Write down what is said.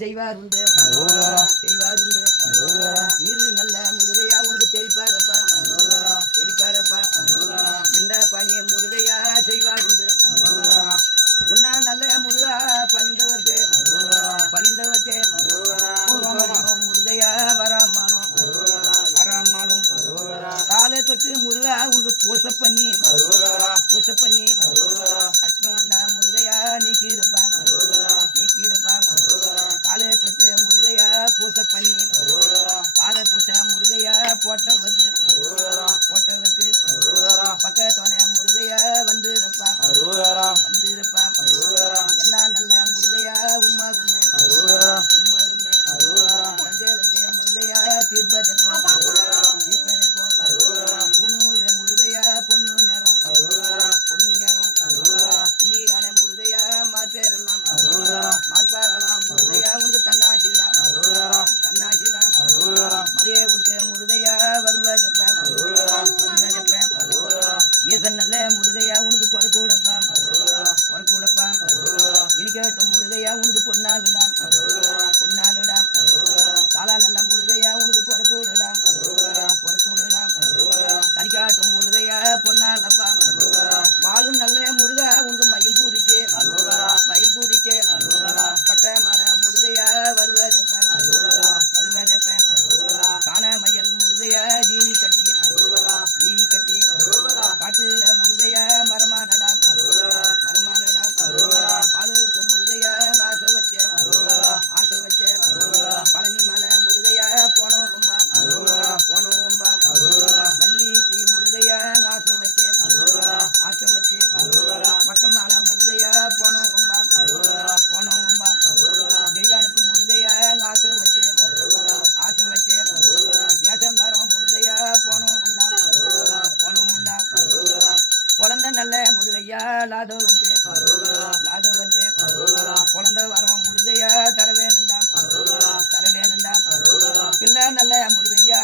செய்வார் உண்டு செய்வார் உண்டு நீரு நல்ல முருகையா உனக்கு தெளிப்பாரப்பா தெளிப்பாரப்பா இந்த பணிய முருகையா செய்வார் உண்டு உன்னா நல்ல முருகா பணிந்தவர்க்கு பணிந்தவர்க்கு முருகையா வராமாலும் வராமாலும் காலை தொட்டு முருகா உனக்கு பூசை பண்ணி கஷ்டம் முருகையா நீக்கிருப்பான் நீக்கிருப்பான் காலை தொட்டு முருகையா பூசை பண்ணி பாத பூசை முருகையா போட்டவருக்கு பக்கத்தோன முருகையா வந்து இருப்பான் என்ன நல்ல முருகையா உம்மா கும்மே பஞ்சகத்தை முருகையா தீர்ப்பதப்போம் உன்னூர முருகையா பொண்ணு நேரம் இனியான முருகையா மாற்றலாம் முருகையா உனக்கு தன்னாசிடாம் மலையை விட்டு முருகையா வருவதப்பேன் ஈசன் நல்ல முருகையா உனக்கு குறை கூடப்பாம் இருக்கட்டும் முருகையா உனக்கு பொன்னாலுடாம் காலா நல்ல முருகையா உனக்கு குறை கூடடாம் தனிக்காட்டும் முருகையா பொன்னாலப்பாம் வாழும் நல்ல முருகா உனக்கு மயில் பூரிச்சே பட்ட மர முருகையா வருவதப்பேன் காண மயில் முருகையா ஜீனி கட்டி காட்டுல முருகையா மரமானடாம் பாலுக்கு முருகையா ஆசை வச்சேன் பழனி மலை முருகையா போனோம் வள்ளிக்கு முருகையா ஆசை வச்சேன் வட்டமால முருகையா போனோம் தெய்வானுக்கு முருகையா ஆசை வச்சேன் தேசம் தரம் முருகையா போனோம் குழந்தை நல்ல முருகையா லாதோ வச்சேன் குழந்தை வரம் முருகையா தரவே நின்றாம் பிள்ளை நல்ல முருகையா